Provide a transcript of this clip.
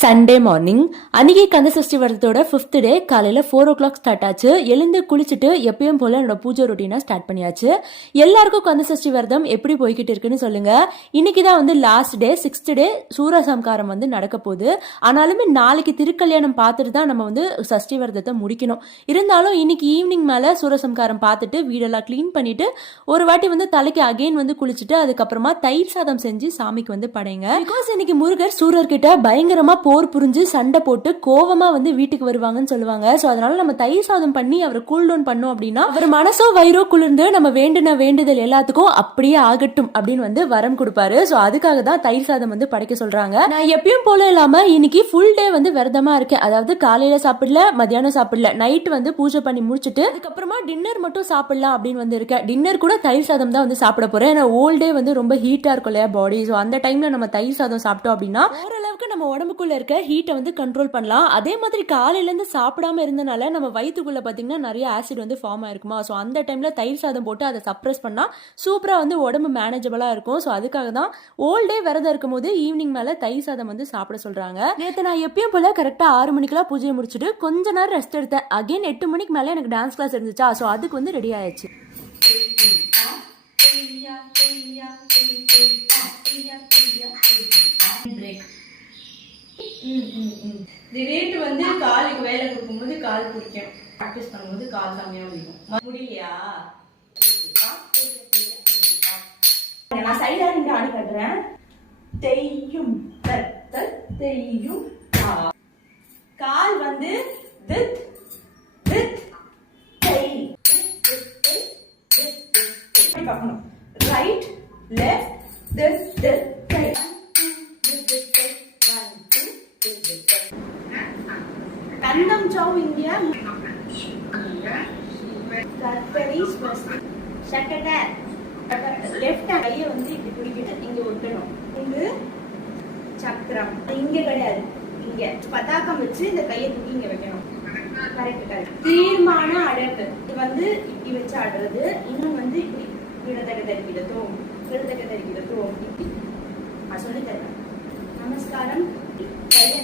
Sunday morning அன்னைக்கு Kanda Sashti விரதத்தோட 5th டே காலையில 4 o'clock start ஆச்சு. எழுந்து குளிச்சுட்டு எப்பயும் போல என்னோட பூஜை ரொட்டீனா ஸ்டார்ட் பண்ணியாச்சு. எல்லாருக்கும் கந்த சஷ்டி விரதம் எப்படி போய்கிட்டு இருக்குன்னு சொல்லுங்க. இன்னைக்கு தான் வந்து லாஸ்ட் டே 6th டே சூரசம்காரம் வந்து நடக்க போகுது. ஆனாலுமே நாளைக்கு திருக்கல்யாணம் பார்த்துட்டு தான் நம்ம வந்து சஷ்டி விரதத்தை முடிக்கணும். இருந்தாலும் இன்னைக்கு ஈவினிங் மேல சூரசம்காரம் பார்த்துட்டு வீடெல்லாம் கிளீன் பண்ணிட்டு ஒரு வாட்டி வந்து தலைக்கு அகைன் வந்து குளிச்சுட்டு அதுக்கப்புறமா தயிர் சாதம் செஞ்சு சாமிக்கு வந்து படைங்க. பிகாஸ் இன்னைக்கு முருகர் சூரர்கிட்ட பயங்கரமா போர் புரிஞ்சு சண்டை போட்டு கோவமா வந்து வீட்டுக்கு வருவாங்கன்னு சொல்லுவாங்க. சோ அதனால நம்ம தயிர் சாதம் பண்ணி அவரை கூல் டவுன் பண்ணோம் அப்படின்னா அவர் மனசோ வயிறோ குளிர்ந்து நம்ம வேண்டின வேண்டுதல் எல்லாத்துக்கும் அப்படியே ஆகட்டும் அப்படின்னு வந்து வரம் கொடுப்பாரு. சோ அதுக்காக தான் தயிர் சாதம் வந்து படைக்க சொல்றாங்க. நான் எப்பயும் போல இல்லாம இன்னைக்கு ஃபுல் டே வந்து விரதமா இருக்கேன். அதாவது காலையில சாப்பிடல, மத்தியானம் சாப்பிடல, நைட் வந்து பூஜை பண்ணி முடிச்சுட்டு அதுக்கப்புறமா டின்னர் மட்டும் சாப்பிடலாம் அப்படின்னு வந்து இருக்கேன். டின்னர் கூட தயிர் சாதம் தான் வந்து சாப்பிட போறேன். ஏன்னா ஓல் டே வந்து ரொம்ப ஹீட்டா இருக்கும் இல்லையா பாடி. ஸோ அந்த டைம்ல நம்ம தயிர் சாதம் சாப்பிட்டோம் அப்படின்னா ஓரளவுக்கு நம்ம உடம்புக்குள்ள இருக்க ஹீட்டை வந்து கண்ட்ரோல் பண்ணலாம். அதே மாதிரி காலையில இருந்து சாப்பிடாம இருந்தனால நம்ம வயிற்றுக்குள்ள பாத்தீங்கன்னா நிறைய ஆசிட் வந்து ஃபார்ம் ஆயிருக்குமா. ஸோ அந்த டைம்ல தயிர் சாதம் போட்டு அதை சப்ரஸ் பண்ணா சூப்பரா வந்து உடம்பு மேனேஜபிளா இருக்கும். ஸோ அதுக்காக தான் ஓல் டே விரதம் இருக்கும் போது ஈவினிங் மேல தயிர் சாதம் வந்து சாப்பிட சொல்றாங்க. நேற்று நான் எப்பயும் போல கரெக்டா 6 மணிக்கெல்லாம் பூஜையை முடிச்சுட்டு கொஞ்ச நேரம் ரெஸ்ட் எடுத்தேன். அகைன் 8 மணிக்கு மேல எனக்கு டான்ஸ் கிளாஸ் இருந்துச்சா. ஸோ அதுக்கு வந்து ரெடி ஆயிடுச்சு. திடீர்னு வந்து காலுக்கு வேலை கொடுக்கும்போது கால் பிடிக்கும், ப்ராக்டிஸ் பண்ணும்போது கால் சாமியா முடியும். முடியலையா? நான் சைடா நின்று ஆடி கட்டுறேன். தெய்யும் தத்தல் தெய்யும் கால் வந்து தித் தித் தெய் பார்க்கணும். ரைட் லெஃப்ட் தித் தித் தெய். கண்டம் சௌ இந்தியா லெஃப்ட் கையை வந்து இப்படி பிடிக்கிட்டு இங்க ஒட்டணும். இது சக்கரம் இங்க கிடையாது, இங்க பதாக்கம் வச்சு இந்த கையை தூக்கி இங்க வைக்கணும். Correct correct. தீர்மான அடக்கு இது வந்து இப்படி வச்சு ஆடுறது. இன்னும் வந்து இப்படி விடத்தக்க தரிக்கிடத்தோம் விடத்தக்க தரிக்கிடத்தோம் இப்படி சொல்லி தரேன். நமஸ்காரம் கையை